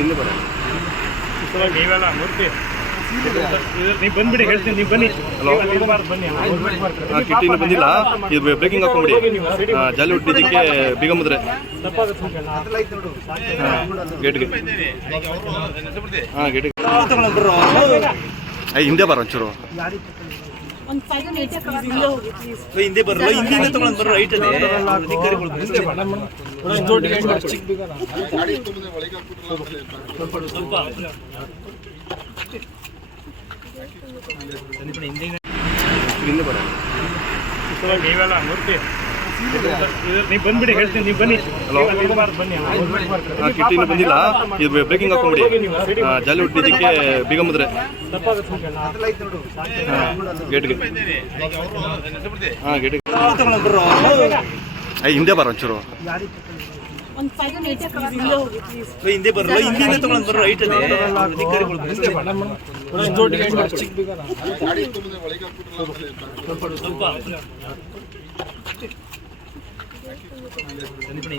ಹಿಂದೆ ಬರ ನೀವೆಲ್ಲ ಮೂರ್ತಿ. ನೀವು ಬಂದ್ಬಿಡಿ ಹೇಳ್ತೀನಿ ನೀವು ಬನ್ನಿ. ಹಲೋ ನೀವೆಲ್ಲ ಬನ್ನಿ. ಹಾಂ ಕಿಟ್ಟಿ ಬಂದಿಲ್ಲ. ಇದು ಬ್ರೇಕಿಂಗ್ ಹಾಕೊಂಬಿಡಿ ಜಾಲಿವುಡ್ ಡಿಜಿಗೆ ಬೀಗ ಮುದ್ರೆ ಹಾಂ ಗೇಟ್ಗೆ. ಹಾಂ ಗೇಟ್ಗೆ. ಐ ಹಿಂದೆ ಬರ ಒಂಚೂರು. ಒಂದು ಫೈವ್ ಮೀಟರ್ ಹಿಂದೆ ಹಿಂದೆ ಬರಲ್ಲ. ಹಿಂದಿಂದ ತಗೊಂಡ್ ಬರೋ ರೈಟ್ ಅಲ್ಲಿ ಅಧಿಕಾರಿಗಳು ಹಿಂದೆ ಬರ ನೀವೆಲ್ಲ ಮೂರ್ತಿ. ನೀವು ಬಂದ್ಬಿಡಿ ಹೇಳ್ತೀನಿ ನೀವು ಬನ್ನಿ. ಬಂದಿಲ್ಲ. ಇದು ಬ್ರೇಕಿಂಗ್ ಹಾಕೊಂಡ್ಬಿಡಿ. ಜಾಲಿವುಡ್ ಡಿಜಿಗೆ ಬೀಗ ಮುದ್ರೆ ಗೇಟ್ಗೆ. ಹಾಂ ಗೇಟ್ಗೆ. ಐ ಹಿಂದೆ ಬರ ಒಂಚೂರು. ಹಿಂದೆ ಬರಲ್ಲ ಹಿಂದಿನ ತಗೊಂಡ್ ಬರೋ ರೈಟ್ ಅಲ್ಲಿ. ಅಧಿಕಾರಿಗಳು ఇప్పుడు